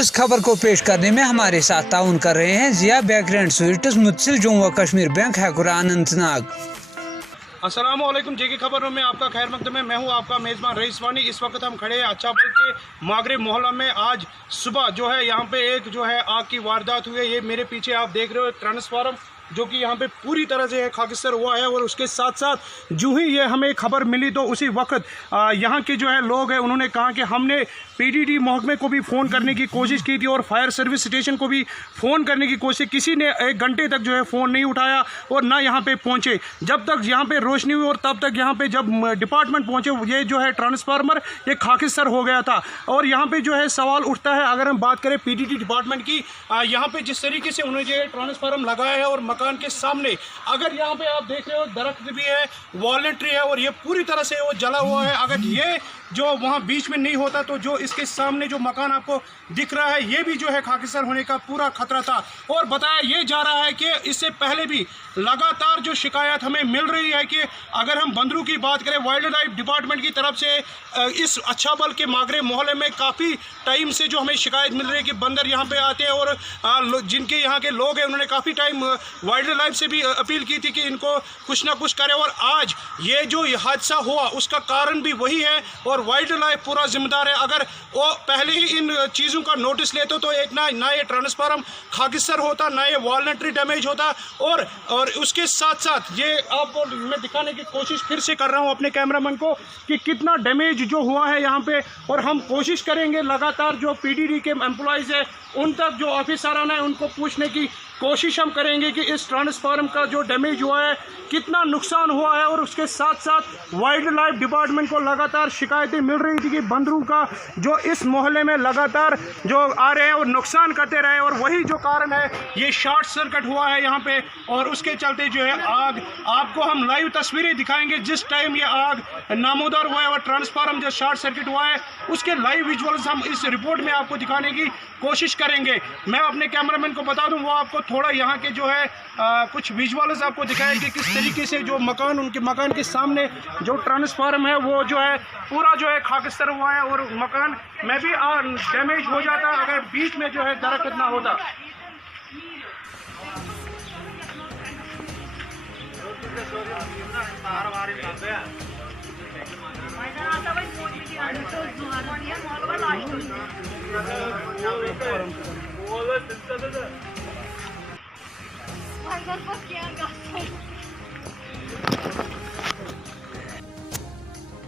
इस खबर को पेश करने में हमारे साथ ताउन कर रहे हैं जिया बैकग्राउंड स्वीट्स मुतसिल जम्मू व कश्मीर बैंक हैकुरा अनंतनाग। अस्सलाम वालेकुम। जेके खबरों में आपका खैर मकदम है। मैं हूं आपका मेज़बान रईस वानी। इस वक्त हम खड़े हैं अच्छाबल के मागरे मोहल्ला में। आज सुबह जो है यहाँ पे एक जो है आग की वारदात हुई है। ये मेरे पीछे आप देख रहे हो एक ट्रांसफार्मर जो कि यहाँ पे पूरी तरह से खाकिस्तर हुआ है। और उसके साथ साथ जो ही ये हमें खबर मिली तो उसी वक्त यहाँ के जो है लोग हैं उन्होंने कहा कि हमने पीडीडी महकमे को भी फ़ोन करने की कोशिश की थी और फायर सर्विस स्टेशन को भी फ़ोन करने की कोशिश, किसी ने 1 घंटे तक जो है फ़ोन नहीं उठाया और ना यहाँ पे पहुँचे। जब तक यहाँ पे रोशनी हुई और तब तक यहाँ पे जब डिपार्टमेंट पहुँचे ये जो है ट्रांसफार्मर ये खाकिस्तर हो गया था। और यहाँ पे जो है सवाल उठता है, अगर हम बात करें पीडीडी डिपार्टमेंट की, यहाँ पे जिस तरीके से उन्होंने जो ट्रांसफार्मर लगाया है और मकान के सामने अगर यहाँ पे आप देख रहे हो दरख्त भी है, वॉलंट्री है और ये पूरी तरह से वो जला हुआ है। अगर ये जो वहाँ बीच में नहीं होता तो जो इसके सामने जो मकान आपको दिख रहा है ये भी जो है खाकिस्तर होने का पूरा खतरा था। और बताया ये जा रहा है कि इससे पहले भी लगातार जो शिकायत हमें मिल रही है कि अगर हम बंदरों की बात करें, वाइल्ड लाइफ डिपार्टमेंट की तरफ से इस अच्छाबल के मागरे मोहल्ले में काफ़ी टाइम से जो हमें शिकायत मिल रही है कि बंदर यहाँ पे आते हैं। और जिनके यहाँ के लोग हैं उन्होंने काफ़ी टाइम वाइल्ड लाइफ से भी अपील की थी कि इनको कुछ ना कुछ करें। और आज ये जो हादसा हुआ उसका कारण भी वही है और वाइल्ड लाइफ पूरा जिम्मेदार है। अगर वो पहले ही इन चीज़ों का नोटिस लेते तो एक ना ये ट्रांसफार्मर खाकिस्तर होता, ना ये वॉलंटरी डैमेज होता। और उसके साथ साथ ये आपको मैं दिखाने की कोशिश फिर से कर रहा हूँ अपने कैमरामैन को कि कितना डैमेज जो हुआ है यहाँ पे। और हम कोशिश करेंगे लगातार जो पीडीडी के एम्प्लॉयज़ है उन तक जो ऑफिसर आना है उनको पूछने की कोशिश हम करेंगे कि इस ट्रांसफार्मर का जो डैमेज हुआ है कितना नुकसान हुआ है। और उसके साथ साथ वाइल्ड लाइफ डिपार्टमेंट को लगातार शिकायतें मिल रही थी कि बंदरों का जो इस मोहल्ले में लगातार जो आ रहे हैं और नुकसान करते रहे और वही जो कारण है ये शॉर्ट सर्किट हुआ है यहाँ पे। और उसके चलते जो है आग, आपको हम लाइव तस्वीरें दिखाएंगे जिस टाइम ये आग नामोदार हुआ है और ट्रांसफार्मर जो शॉर्ट सर्किट हुआ है उसके लाइव विजुअल्स हम इस रिपोर्ट में आपको दिखाने की कोशिश करेंगे। मैं अपने कैमरामैन को बता दूं वो आपको थोड़ा यहाँ के जो है कुछ विजुअल्स आपको दिखाएंगे किस तरीके से जो मकान, उनके मकान के सामने जो ट्रांसफार्मर है वो जो है पूरा जो है खाकिस्तर हुआ है और मकान में भी डैमेज हो जाता अगर बीच में जो है दरख्त ना होता।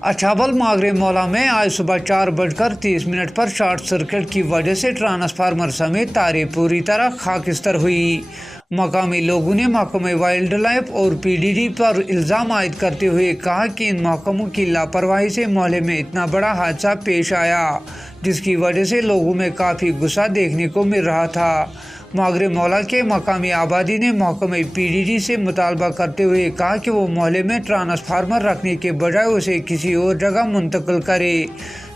अच्छाबल मागरे मोहल्ला में आज सुबह 4:30 पर शॉर्ट सर्किट की वजह से ट्रांसफार्मर समेत तारें पूरी तरह खाकिस्तर हुई। मकामी लोगों ने महकमे वाइल्ड लाइफ और पीडीडी पर इल्ज़ाम आयद करते हुए कहा कि इन महकमों की लापरवाही से मोहल्ले में इतना बड़ा हादसा पेश आया जिसकी वजह से लोगों में काफ़ी गुस्सा देखने को मिल रहा था। मागरे मोहल्ला के मकामी आबादी ने महकमे पीडीडी से मुतालबा करते हुए कहा कि वो मोहल्ले में ट्रांसफार्मर रखने के बजाय उसे किसी और जगह मुंतकिल करे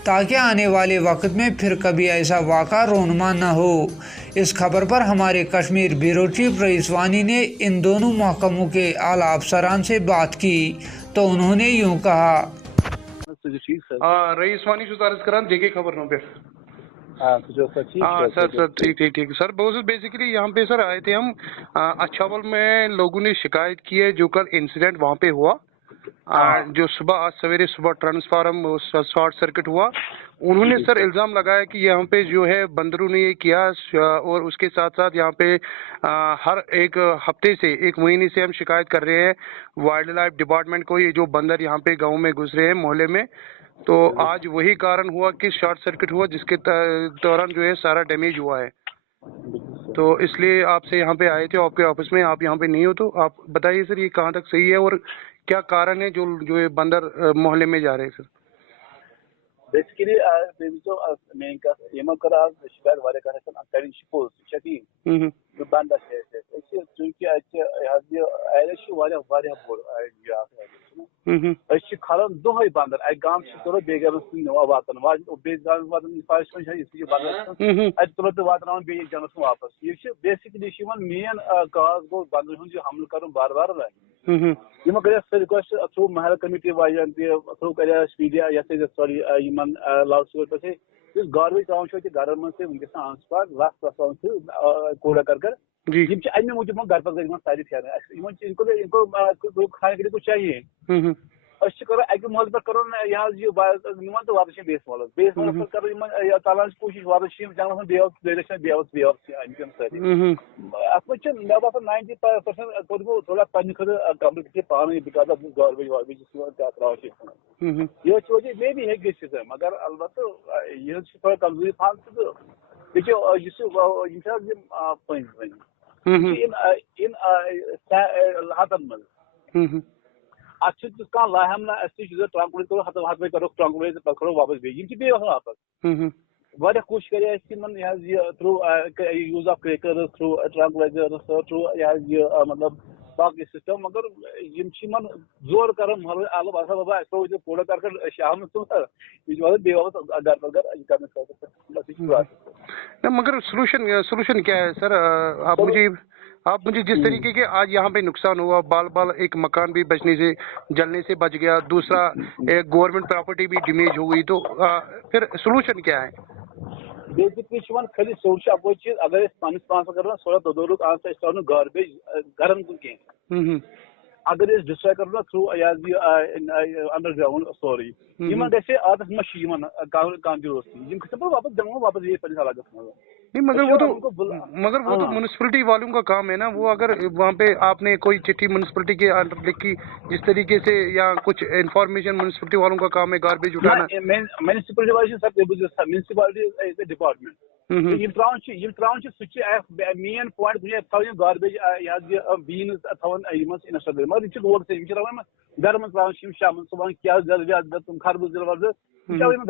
ताकि आने वाले वक्त में फिर कभी ऐसा वाक़ा रोनुमा न हो। इस खबर पर हमारे कश्मीर ब्यूरो चीफ रईस वानी ने इन दोनों महकमों के आला अफसरान से बात की तो उन्होंने यूँ कहा। रईस वानी जेके खबर पे सर ठीक सर। बेसिकली यहाँ पे सर आए थे हम अच्छाबल में, लोगों ने शिकायत की है जो कल इंसिडेंट वहाँ पे हुआ जो सुबह आज सवेरे सुबह ट्रांसफार्मर शॉर्ट सर्किट हुआ। उन्होंने सर इल्ज़ाम लगाया कि यहाँ पे जो है बंदरों ने ये किया और उसके साथ साथ यहाँ पे हर एक हफ्ते से, एक महीने से हम शिकायत कर रहे हैं वाइल्ड लाइफ डिपार्टमेंट को ये जो बंदर यहाँ पे गाँव में घुस रहे हैं मोहल्ले में। तो आज वही कारण हुआ कि शॉर्ट सर्किट हुआ जिसके दौरान जो है सारा डैमेज हुआ है। तो इसलिए आपसे यहाँ पे आए थे आपके ऑफिस में, आप यहाँ पे नहीं हो तो आप बताइए सर ये कहाँ तक सही है और क्या कारण है जो ये बंदर मोहल्ले में जा रहे हैं सर। बेसिकली मेन कथ यमो कर आज शिकायत वाले कर पोज शकीन बंद चूंकि एरिया बोड़ खलन दोहे बंदर गाम तुलो बेगन वातान बंदर तुलो वातान बे जनस वापस ये बेसिकली मेन काज गो बंदर हमल कर बार बार यमो कर रिक्वेस्ट थ्रू महल कमिटी वाजन थ्रू कर मीडिया ये सॉरी लाउड स्पीकर पे इस गार्बेज त्रा घर मन से वनकस आन स्पॉट रस रसान कूड़ा कर अमे मूजूब घर पर घर सारे फेरन इनको खाने के लिए कुछ चाहिए करो अके महल पे करो यह तो वापस बेस महल पे करो तलान कोशिश वापस जंगल बेवस अत मे बसान 90% कोर थोड़ा पन्ने खुद कम्प्लीट पानी बिकॉज ऑफ गार्बेज वार्बेज यह वजह मे भी हे मगर अलबत्त यह थोड़ा कमजोरी पान तो इन हाथन मज अत लाहम ना ट्रंक करो हथ करो ट्रंक करो वापस बे वापस वारिया कोशिश कर through use of cracker through trunk through यह मतलब बाकी सिस्टम मगर जोर कर महल आल बाबा कूड़ा कर शाम बे वापस घर पर घर कर मगर सोल्यूशन क्या है सर? आप मुझे जिस तरीके के आज यहाँ पे नुकसान हुआ, बाल एक मकान भी बचने से जलने से बच गया, दूसरा एक गवर्नमेंट प्रॉपर्टी भी डैमेज हो गई, तो फिर सोल्यूशन क्या है? बेसिकली खाली सोल्यूशन अको चीज अगर पानी कर थोड़ा दोदोरुक आन गार्बेज गरम कह अगर डिस्ट्रॉय कर थ्रू अंडरग्राउंड स्टोरी गे आदत मशी वापस जमा वापस ये अलग नहीं, मगर वो तो म्यूनिसिपैलिटी वालों का काम है ना। वो अगर वहाँ पे आपने कोई चिट्ठी म्यूनिसिपैलिटी के अंडर लिखी जिस तरीके से, या कुछ इन्फॉर्मेशन म्यूनिसिपैलिटी वालों का काम है गार्बेज उठाना। Municipality department main point garbage beans मगर रोड से घर मन शाम सुबह क्या तुम खरबूज वर्ज घर मन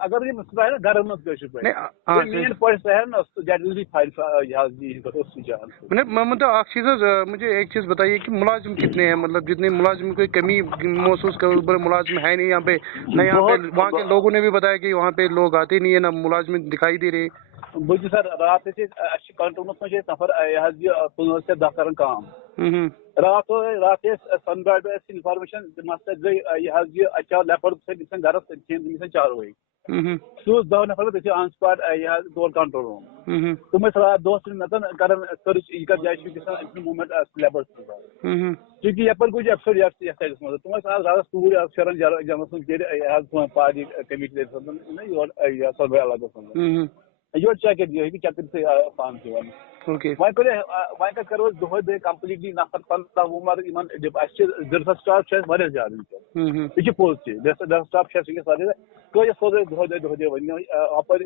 अगर घर मन मेन पॉइंट मुझे एक चीज बताइए कि मुलाजिम कितने हैं? मतलब जितने मुलाजिम कोई कमी महसूस कर मुलाजिम है नहीं यहाँ पे, न यहाँ पे वहाँ के लोगों ने भी बताया कि वहाँ पे लोग आते नहीं है, ना मुलाजिम दिखाई दे रहे। बुझ सर रात कंट्रोल मे नफर यह 15 से 10 कर काम रात सनगार्ड इन्फॉर्मेशन गई यह लेपर्ड घर चारवे सह 10 नफर पे ऑन स्पॉट तौर कंट्रोल रूम तुम रात दोस्त कर सर्च यह जाए मूवमेंट लेपर्ड चूंकि यपर गुज अक्सर यथ मज तुम रात तूर फिर जमस पार्टी कमिटी सर्वे अलग योर चेक से पान वह करो दह कम्प्लीटली नफर 15 वुमर दिलसा स्टाफ ज्यादा यह पोज दिलसा स्टाफ तो सोजे दह वन अपर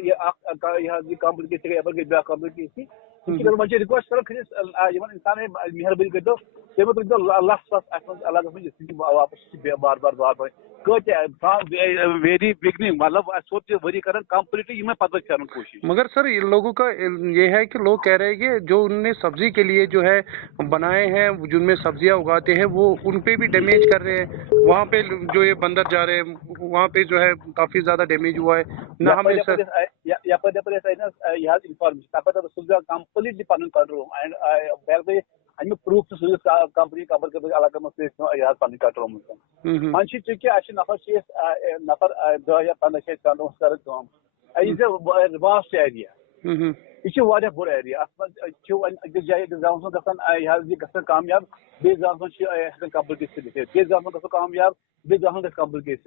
कम्प्लीट गई अपर गई ब्या कम्प्लीट वह रिक्वेस्ट करो इंसान मेहरबानी कर तमें लस अलग वापस बार बार वेरी बिगनिंग मतलब वरी कर कम्प्लीटली पता कर कोशिश। मगर सर लोगों का ये है कि लोग कह रहे हैं कि जो उनने सब्जी के लिए जो है बनाए हैं, जिनमें सब्जियां उगाते हैं, वो उन पे भी डैमेज कर रहे हैं। वहाँ पे जो ये बंदर जा रहे हैं वहाँ पे जो है काफी ज्यादा डैमेज हुआ है ना। हमें सर कम्प्लीटली पन कंट्रोल अमुक प्रूफ कंपनी कबर कर अलग पन कंट्रोल मन चूंकि नफर नफर 10 या 15 कर वास्ट एरिया यह बोड़ एरिया अत जाए गन कामयाब बे गान कम्प्लीट बे गान गो कामयाब बे गान कम्प्लीट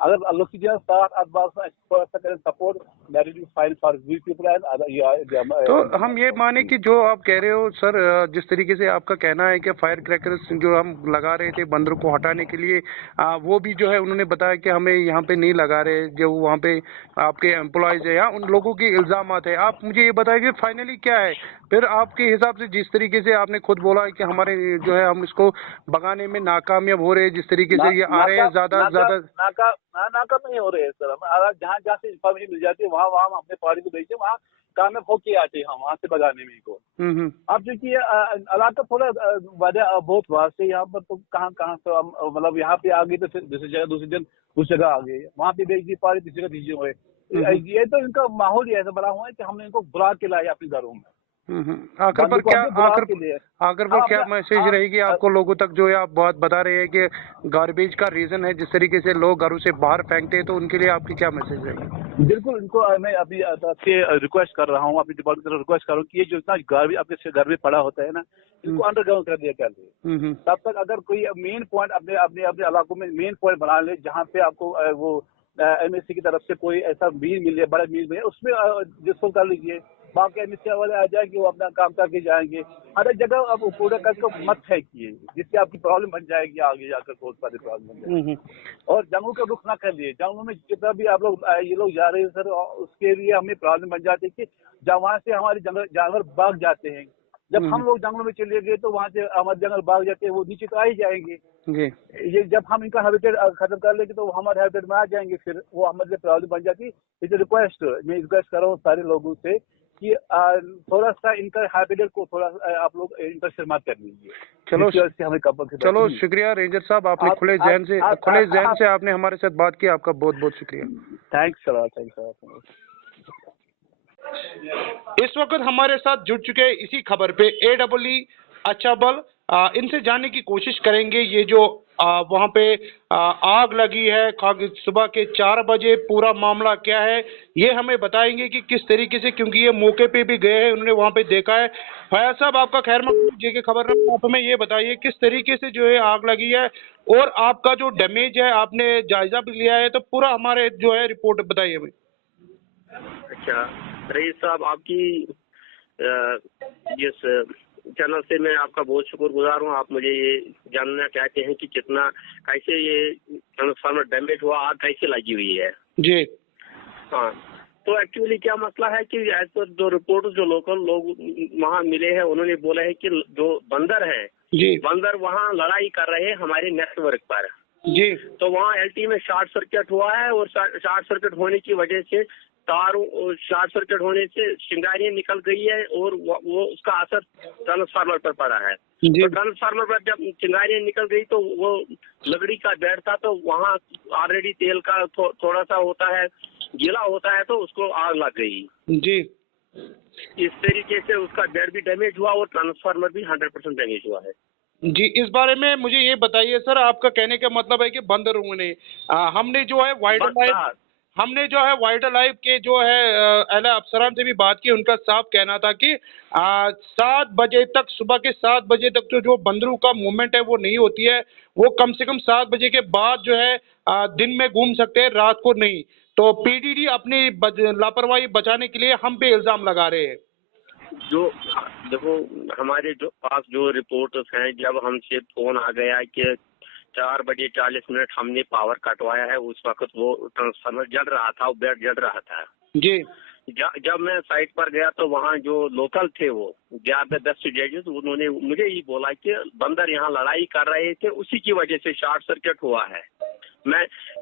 अगर लुक साथ अत बात support that is fine for we people. तो हम ये माने कि जो आप कह रहे हो सर, जिस तरीके से आपका कहना है कि फायर क्रैकर्स जो हम लगा रहे थे बंदरों को हटाने के लिए, वो भी जो है उन्होंने बताया कि हमें यहाँ पे नहीं लगा रहे, जो वहाँ पे आपके एम्प्लॉयज है या उन लोगों के इल्जामात है। आप मुझे ये बताइए कि फाइनली क्या है फिर आपके हिसाब से? जिस तरीके से आपने खुद बोला है कि हमारे जो है हम इसको भगाने में नाकामयाब हो रहे हैं, जिस तरीके से ये आ रहे हैं ज्यादा नाकाम नहीं हो रहे हैं सर। हम जहाँ से इंफॉर्मेशन मिल जाती है वहाँ हम अपने पार्टी को भेजते हैं, वहाँ कामयाब होके आते हैं हम वहाँ से भगाने में को। अब चूंकि इलाका थोड़ा बहुत वास्ट है, यहाँ पर तो कहाँ से हम मतलब यहाँ पे आ गए तो फिर दूसरी जगह आ गए, वहाँ पे भेज दी पार्टी, तीसरी जगह तीसरी हुए। ये तो इनका माहौल ही ऐसा बना हुआ है कि हमने इनको बुला के लाया अपने घरों में। आखिर पर बंदे को क्या अपने बुलाव के लिए आखिर पर क्या अपना मैसेज रहेगी आपको लोगों तक, जो है आप बहुत बता रहे हैं कि गार्बेज का रीजन है, जिस तरीके से लोग घरों से बाहर फेंकते हैं, तो उनके लिए आपकी क्या मैसेज रहेगी? बिल्कुल इनको मैं अभी आपसे रिक्वेस्ट कर रहा हूँ, अपनी डिपार्टमेंट की तरफ रिक्वेस्ट कर रहा हूँ कि ये जो इतना गार्बेज आपके घर में पड़ा होता है ना, इनको अंडरग्राउंड कर दिया कर तब तक अगर कोई मेन पॉइंट अपने अपने अपने इलाकों में मेन पॉइंट बना ले, जहाँ पे आपको वो एमएससी की तरफ से कोई ऐसा मील मिले, बड़ा मील मिले, उसमें डिस्पोज कर लीजिए। बाकी एमएससी वाले आ जाएंगे, वो अपना काम करके जाएंगे। हर एक जगह अब कूड़ा करके मत फेंकिए, जिससे आपकी प्रॉब्लम बन जाएगी, आगे जाकर बहुत सारी प्रॉब्लम बन जाएगी। और जंगलों का रुख ना कर लिए, जंगलों में जितना भी आप लोग ये लोग जा रहे हैं सर, उसके लिए हमें प्रॉब्लम बन जाती है कि जब वहाँ से हमारे जानवर भाग जाते हैं। जब हम लोग जंगलों में चले गए तो वहाँ से हमारे जंगल भाग जाते हैं, वो नीचे तो आ ही जाएंगे। ये जब हम इनका हैबिटेट खत्म कर लेंगे तो वो हमारे हैबिटेट में आ जाएंगे, फिर वो हमारे लिए प्रॉब्लम बन जाती है। इसे मैं रिक्वेस्ट कर रहा हूँ सारे लोगों से कि थोड़ा सा इनका हैबिटेट को थोड़ा आप लोग इंटरफेयर मत कर लीजिए। चलो शुक्रिया रेंजर साहब, आपने खुले जहन से आपने हमारे साथ बात की, आपका बहुत बहुत शुक्रिया। थैंक्स। इस वक्त हमारे साथ जुड़ चुके इसी खबर पे AEE अछाबल, इनसे जानने की कोशिश करेंगे ये जो वहाँ पे आग लगी है सुबह के 4 बजे, पूरा मामला क्या है ये हमें बताएंगे कि किस तरीके से, क्योंकि ये मौके पे भी गए हैं, उन्होंने वहाँ पे देखा है। फयाज साहब, आपका खैर मकदम JK खबर में, आप हमें ये बताइए किस तरीके से जो है आग लगी है और आपका जो डैमेज है, आपने जायजा भी लिया है, तो पूरा हमारे जो है रिपोर्ट बताइए हमें। अच्छा रईस साहब, आपकी जिस चैनल से मैं आपका बहुत शुक्रगुजार हूँ। आप मुझे ये जानना चाहते हैं कि कितना कैसे ये ट्रांसफार्मर डैमेज हुआ, आग कैसे लगी हुई है। जी हाँ, तो एक्चुअली क्या मसला है कि एज पर जो रिपोर्ट जो लोकल लोग वहाँ मिले हैं, उन्होंने बोला है कि जो बंदर है जी, बंदर वहाँ लड़ाई कर रहे हैं हमारे नेटवर्क पर जी, तो वहाँ LT में शॉर्ट सर्किट हुआ है और शॉर्ट सर्किट होने की वजह से तारों शॉर्ट सर्किट होने से चिंगारियां निकल गई है और वो उसका असर ट्रांसफार्मर पर पड़ा है। तो ट्रांसफार्मर पर जब चिंगारियां निकल गई तो वो लकड़ी का बेड था, तो वहाँ ऑलरेडी तेल का थोड़ा सा होता है, गीला होता है, तो उसको आग लग गई जी। इस तरीके से उसका बेड भी डैमेज हुआ और ट्रांसफार्मर भी 100% डैमेज हुआ है। जी, इस बारे में मुझे ये बताइए सर, आपका कहने का मतलब है कि बंदरों ने हमने जो है वाइल्ड लाइफ के जो है आला अफसरान से भी बात की, उनका साफ कहना था कि 7 बजे तक, सुबह के 7 बजे तक तो जो बंदरों का मूवमेंट है वो नहीं होती है, वो कम से कम 7 बजे के बाद जो है दिन में घूम सकते हैं, रात को नहीं। तो PDD अपनी लापरवाही बचाने के लिए हम पे इल्जाम लगा रहे हैं। जो देखो, हमारे जो पास जो रिपोर्ट्स हैं, जब हमसे फोन आ गया कि 4 बजे 40 मिनट हमने पावर कटवाया है, उस वक्त वो ट्रांसफार्मर जल रहा था, बेड जल रहा था जी। जब मैं साइट पर गया तो वहाँ जो लोकल थे, वो जबरदस्त जजेस, उन्होंने मुझे ये बोला कि बंदर यहाँ लड़ाई कर रहे थे, उसी की वजह से शॉर्ट सर्किट हुआ है।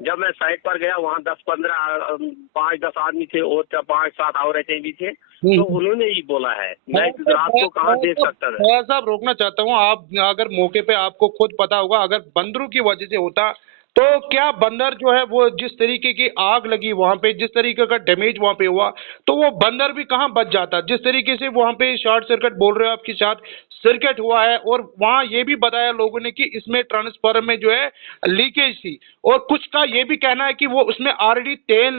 जब मैं साइट पर गया, वहाँ 5-10 आदमी थे और 5-7 औरतें भी थे, तो उन्होंने ही बोला है। मैं रात को कहाँ देख सकता था। साहब, रोकना चाहता हूँ, आप अगर मौके पे आपको खुद पता होगा, अगर बंदरों की वजह से होता तो क्या बंदर जो है वो जिस तरीके की आग लगी वहां पे, जिस तरीके का डैमेज वहां पे हुआ, तो वो बंदर भी कहाँ बच जाता। जिस तरीके से वहां पे शॉर्ट सर्किट बोल रहे हो, आपके साथ सर्किट हुआ है, और वहां ये भी बताया लोगों ने कि इसमें ट्रांसफार्मर में जो है लीकेज थी, और कुछ का ये भी कहना है कि वो उसमें ऑलरेडी तेल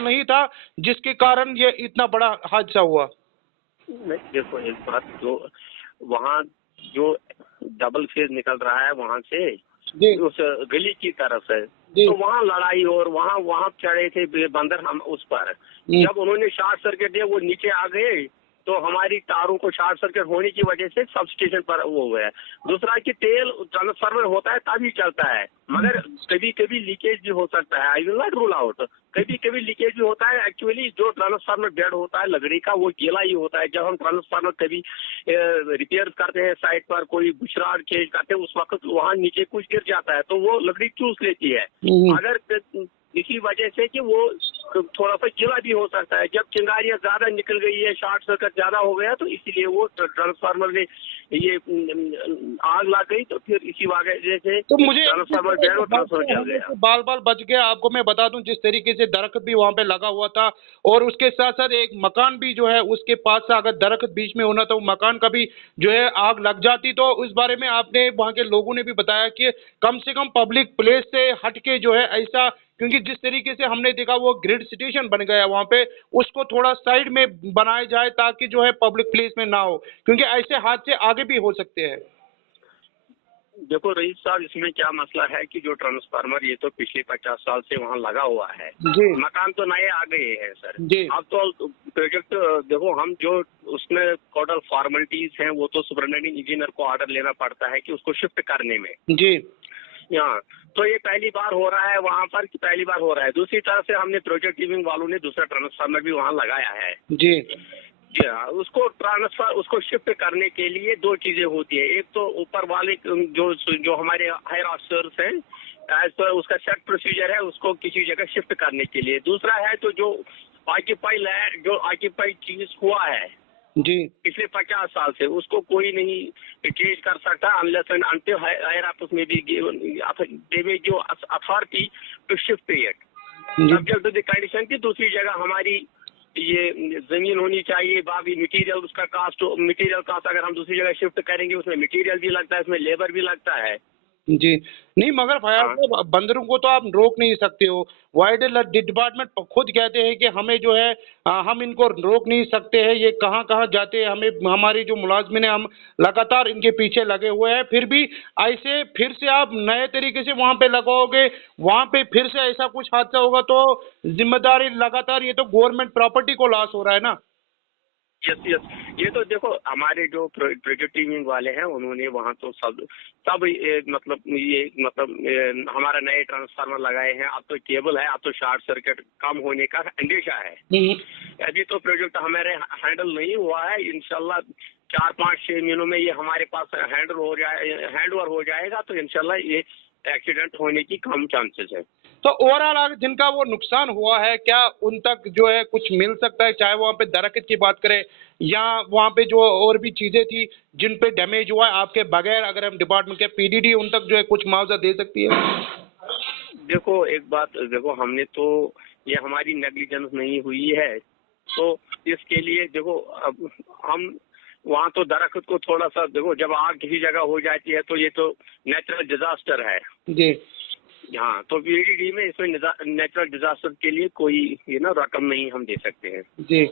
नहीं था, जिसके कारण ये इतना बड़ा हादसा हुआ। देखो एक बात, जो वहाँ जो डबल फेज निकल रहा है वहाँ से उस गली की तरफ से, तो वहाँ लड़ाई और वहाँ चढ़े थे बंदर हम उस पर। जब उन्होंने शॉर्ट सर्किट दिया, वो नीचे आ गए, तो हमारी तारों को शॉर्ट सर्किट होने की वजह से सब स्टेशन पर वो हुआ है। दूसरा कि तेल ट्रांसफार्मर होता है तभी चलता है, मगर कभी कभी लीकेज भी हो सकता है। I will not rule out, कभी कभी लीकेज भी होता है। एक्चुअली जो ट्रांसफार्मर बेड होता है लकड़ी का, वो गीला ही होता है। जब हम ट्रांसफार्मर कभी रिपेयर करते हैं साइट पर, कोई बुशरा चेंज करते हैं, उस वक्त वहाँ नीचे कुछ गिर जाता है तो वो लकड़ी चूस लेती है। अगर इसी वजह से कि वो थोड़ा सा गीला भी हो सकता है। जब चिंगारियां ज्यादा निकल गई है, शॉर्ट सर्किट ज्यादा हो गया, तो इसीलिए वो ट्रांसफार्मर में ये आग लग गई। तो फिर इसी वजह से तो मुझे ट्रांसफार्मर जो है वो ट्रांसफर जल गया। बाल बाल बच गया। आपको मैं बता दूं, जिस तरीके से दरख्त भी वहां पे लगा हुआ था और उसके साथ साथ एक मकान भी जो है उसके पास से अगर दरख्त बीच में होना तो मकान का भी जो है आग लग जाती। तो इस बारे में आपने वहां के लोगों ने भी बताया कि कम से कम पब्लिक प्लेस से हटके जो है ऐसा, क्योंकि जिस तरीके से हमने देखा वो ग्रिड स्टेशन बन गया वहां पे, उसको थोड़ा साइड में बनाया जाए ताकि जो है पब्लिक प्लेस में ना हो, क्योंकि ऐसे हादसे आगे भी हो सकते हैं। देखो रईस साहब, इसमें क्या मसला है कि जो ट्रांसफार्मर ये तो पिछले 50 साल से वहाँ लगा हुआ है जी। मकान तो नए आ गए हैं सर जी। अब तो प्रोजेक्ट देखो, हम जो उसमें टोटल फॉर्मेलिटीज हैं वो तो सुपरिटेंडिंग इंजीनियर को ऑर्डर लेना पड़ता है कि उसको शिफ्ट करने में। जी हाँ, तो ये पहली बार हो रहा है वहाँ पर, कि पहली बार हो रहा है। दूसरी तरफ से हमने प्रोजेक्ट टीमिंग वालों ने दूसरा ट्रांसफार्मर भी वहाँ लगाया है। जी जी हाँ, उसको शिफ्ट करने के लिए दो चीजें होती है। एक तो ऊपर वाले जो हमारे हायर ऑफिसर्स हैं, एज पर उसका सेट प्रोसीजर है उसको किसी जगह शिफ्ट करने के लिए। दूसरा है तो जो ऑक्यूपाई चीज हुआ है जी पिछले 50 साल से, उसको कोई नहीं चेंज कर सकता unless and until higher office में भी गिवन जो authority to shift it subject to the condition की दूसरी जगह हमारी ये जमीन होनी चाहिए। बाकी मटेरियल उसका मटेरियल कास्ट अगर हम दूसरी जगह शिफ्ट करेंगे उसमें मटेरियल भी लगता है, इसमें लेबर भी लगता है। जी नहीं, मगर फयाज साहब, बंदरों को तो आप रोक नहीं सकते हो। वाइल्ड लाइफ डिपार्टमेंट खुद कहते हैं कि हमें जो है हम इनको रोक नहीं सकते हैं, ये कहाँ कहाँ जाते हैं, हमें हमारी जो मुलाजमिन है हम लगातार इनके पीछे लगे हुए हैं। फिर भी ऐसे फिर से आप नए तरीके से वहाँ पे लगाओगे, वहाँ पे फिर से ऐसा कुछ हादसा होगा तो जिम्मेदारी लगातार, ये तो गवर्नमेंट प्रॉपर्टी को लॉस हो रहा है ना। यस यस, ये तो देखो हमारे जो प्रोजेक्ट टीमिंग वाले हैं उन्होंने वहाँ तो सब हमारा नए ट्रांसफार्मर लगाए हैं। अब तो केबल है, अब तो शॉर्ट सर्किट कम होने का अंदेशा है। अभी तो प्रोजेक्ट हमारे हैंडल नहीं हुआ है, इंशाल्लाह 4-5-6 महीनों में ये हमारे पास हैंड ओवर हो जाएगा तो इंशाल्लाह ये एक्सीडेंट होने की कम चांसेस है। तो ओवरऑल जिनका वो नुकसान हुआ है क्या उन तक जो है कुछ मिल सकता है, चाहे वहाँ पे दरख्त की बात करें या वहाँ पे जो और भी चीजें थी जिन पे डैमेज हुआ है, आपके बगैर अगर हम डिपार्टमेंट के पीडीडी उन तक जो है कुछ मुआवजा दे सकती है? देखो एक बात, देखो हमने तो ये हमारी नेग्लिजेंस नहीं हुई है, तो इसके लिए देखो अब हम वहाँ तो दरख्त को थोड़ा सा देखो, जब आग किसी जगह हो जाती है तो ये तो नेचुरल डिजास्टर है जी हाँ, तो पीडीडी में इसमें नेचुरल डिजास्टर के लिए कोई रकम नहीं हम दे सकते हैं जी।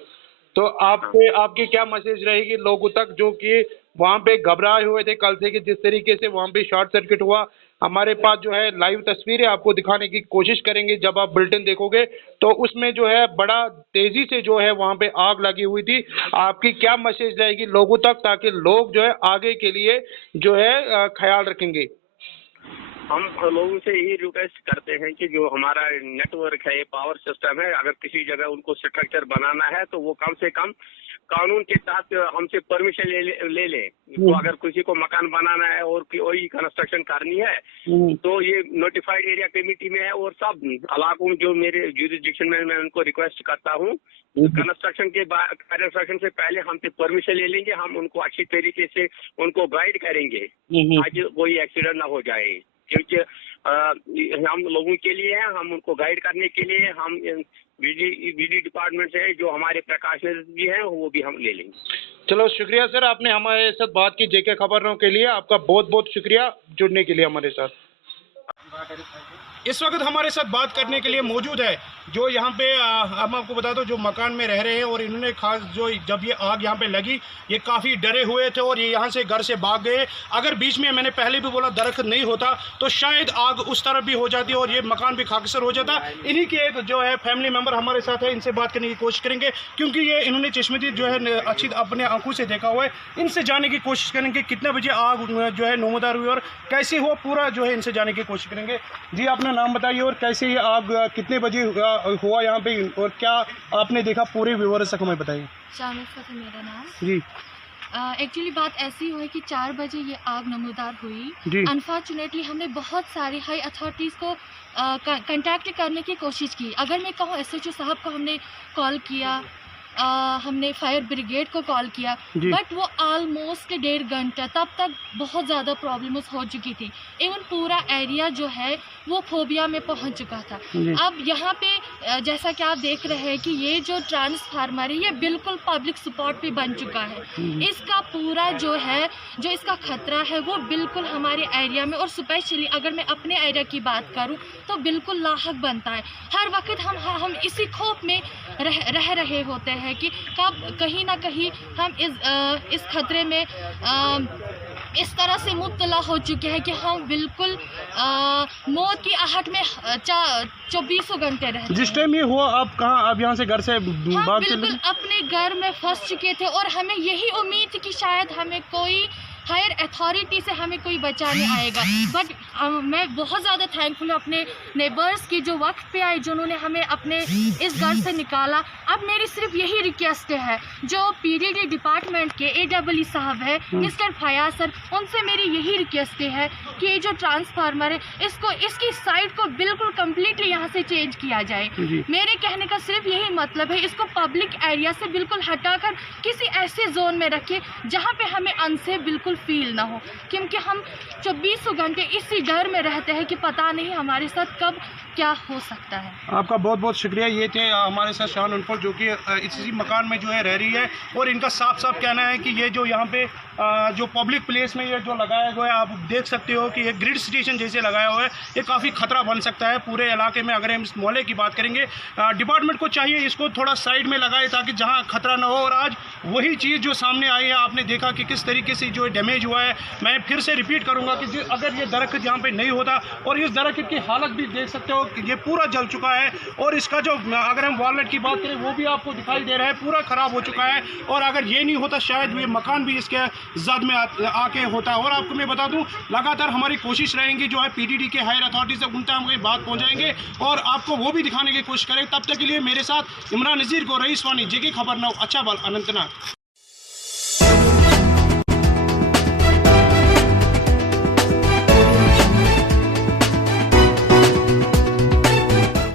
तो आपकी क्या मैसेज रहेगी लोगों तक जो कि वहाँ पे घबराए हुए थे कल से कि जिस तरीके से वहाँ पे शॉर्ट सर्किट हुआ? हमारे पास जो है लाइव तस्वीरें आपको दिखाने की कोशिश करेंगे, जब आप बुलेटिन देखोगे तो उसमें जो है बड़ा तेजी से जो है वहाँ पे आग लगी हुई थी। आपकी क्या मैसेज रहेगी लोगों तक ताकि लोग जो है आगे के लिए जो है ख्याल रखेंगे? हम लोगों से यही रिक्वेस्ट करते हैं कि जो हमारा नेटवर्क है, पावर सिस्टम है, अगर किसी जगह उनको स्ट्रक्चर बनाना है तो वो कम से कम कानून के तहत हमसे परमिशन ले लें। तो अगर किसी को मकान बनाना है और कोई कंस्ट्रक्शन करनी है तो ये नोटिफाइड एरिया कमेटी में है और सब इलाकों में जो मेरे ज्यूरिसडिक्शन में मैं उनको रिक्वेस्ट करता हूँ कंस्ट्रक्शन से पहले हमसे परमिशन ले लेंगे, हम उनको अच्छी तरीके से उनको गाइड करेंगे ताकि कोई एक्सीडेंट ना हो जाए, क्योंकि हम लोगों के लिए हैं, हम उनको गाइड करने के लिए हम बिजली डिपार्टमेंट से जो हमारे प्रकाशन भी हैं वो भी हम ले लेंगे। चलो शुक्रिया सर, आपने हमारे साथ बात की जेके खबरों के लिए, आपका बहुत बहुत शुक्रिया जुड़ने के लिए हमारे साथ। इस वक्त हमारे साथ बात करने के लिए मौजूद है जो यहाँ पे हम आपको बता दो जो मकान में रह रहे हैं और इन्होंने खास जो जब ये आग यहाँ पे लगी ये काफ़ी डरे हुए थे और ये यहाँ से घर से भाग गए। अगर बीच में मैंने पहले भी बोला दरख्त नहीं होता तो शायद आग उस तरफ भी हो जाती और ये मकान भी खाकसर हो जाता। इन्हीं के एक जो है फैमिली मेम्बर हमारे साथ है, इनसे बात करने की कोशिश करेंगे क्योंकि ये इन्होंने चश्मदीद जो है अच्छी अपने आंखों से देखा हुआ है। इनसे जाने की कोशिश करेंगे कितने बजे आग जो है नमूदार हुई और कैसे हुआ पूरा जो है इनसे जाने की कोशिश करेंगे। जी अपना नाम बताइए और कैसे ये आग कितने बजे हुआ यहाँ पे और क्या आपने देखा, पूरे विवरण से हमें बताइए। शामिल फतेह मेरा नाम जी। एक्चुअली बात ऐसी हुई कि 4 बजे ये आग नमूदार हुई। अनफॉर्चुनेटली हमने बहुत सारे हाई अथॉरिटीज़ को कांटेक्ट करने की कोशिश की। अगर मैं कहूँ SHO साहब को हमने कॉल किया, हमने फायर ब्रिगेड को कॉल किया, बट वो ऑलमोस्ट 1.5 घंटा तब तक बहुत ज़्यादा प्रॉब्लम्स हो चुकी थी। इवन पूरा एरिया जो है वो फोबिया में पहुंच चुका था। अब यहाँ पे जैसा कि आप देख रहे हैं कि ये जो ट्रांसफार्मर है ये बिल्कुल पब्लिक स्पॉट पे बन चुका है। इसका पूरा जो है, जो इसका खतरा है वो बिल्कुल हमारे एरिया में, और स्पेशली अगर मैं अपने एरिया की बात करूँ तो बिल्कुल लाहक बनता है। हर वक्त हम इसी खौफ में रह रहे होते हैं कि कब कहीं ना कहीं हम इस खतरे में इस तरह से मुब्तला हो चुके हैं कि हम बिल्कुल मौत की आहट में 24 घंटे रहते हैं। जिस टाइम ये हुआ आप कहाँ, आप यहाँ से घर से भाग चले? बिल्कुल अपने घर में फंस चुके थे और हमें यही उम्मीद थी कि शायद हमें कोई हायर अथॉरिटी से हमें कोई बचाने आएगा। बट मैं बहुत ज़्यादा थैंकफुल हूँ अपने नेबर्स की जो वक्त पे आए, जिन्होंने हमें अपने इस घर से निकाला। अब मेरी सिर्फ यही रिक्वेस्ट है, जो PDD डिपार्टमेंट के AEE साहब है, मिस्टर फयाज सर, उनसे मेरी यही रिक्वेस्ट है कि ये जो ट्रांसफार्मर है इसकी साइड को बिल्कुल कम्प्लीटली यहाँ से चेंज किया जाए। मेरे कहने का सिर्फ यही मतलब है, इसको पब्लिक एरिया से बिल्कुल हटाकर किसी ऐसे जोन में रखे जहाँ पे हमें अनसेफ बिल्कुल फील ना हो, क्योंकि हम 24 घंटे इसी डर में रहते हैं कि पता नहीं हमारे साथ कब क्या हो सकता है। आपका बहुत बहुत शुक्रिया। ये थे हमारे साथ शान उनफल, जो कि इसी मकान में जो है रह रही है, और इनका साफ साफ कहना है कि ये जो यहाँ पे जो पब्लिक प्लेस में ये जो लगाया हुआ है, आप देख सकते हो कि ये ग्रिड स्टेशन जैसे लगाया हुआ है, ये काफ़ी खतरा बन सकता है पूरे इलाके में। अगर हम इस मोहल्ले की बात करेंगे, डिपार्टमेंट को चाहिए इसको थोड़ा साइड में लगाए ताकि जहाँ खतरा ना हो। और आज वही चीज़ जो सामने आई है, आपने देखा कि किस तरीके से जो डैमेज हुआ है। मैं फिर से रिपीट करूँगा कि अगर ये दरख्त यहाँ पे नहीं होता, और इस दरख्त की हालत भी देख सकते हो कि ये पूरा जल चुका है, और इसका जो अगर हम वॉलनट की बात करें वो भी आपको दिखाई दे रहा है, पूरा ख़राब हो चुका है। और अगर ये नहीं होता शायद ये मकान भी इसके जद में आके होता है। और आपको मैं बता दूं, लगातार हमारी कोशिश रहेंगी जो है PDD के हायर अथॉरिटी से उन तक हम ये बात पहुंचाएंगे और आपको वो भी दिखाने की कोशिश करें। तब तक के लिए मेरे साथ इमरान नज़ीर को, रईस वानी, JK खबर 9, अच्छा बाल, अनंतनाग।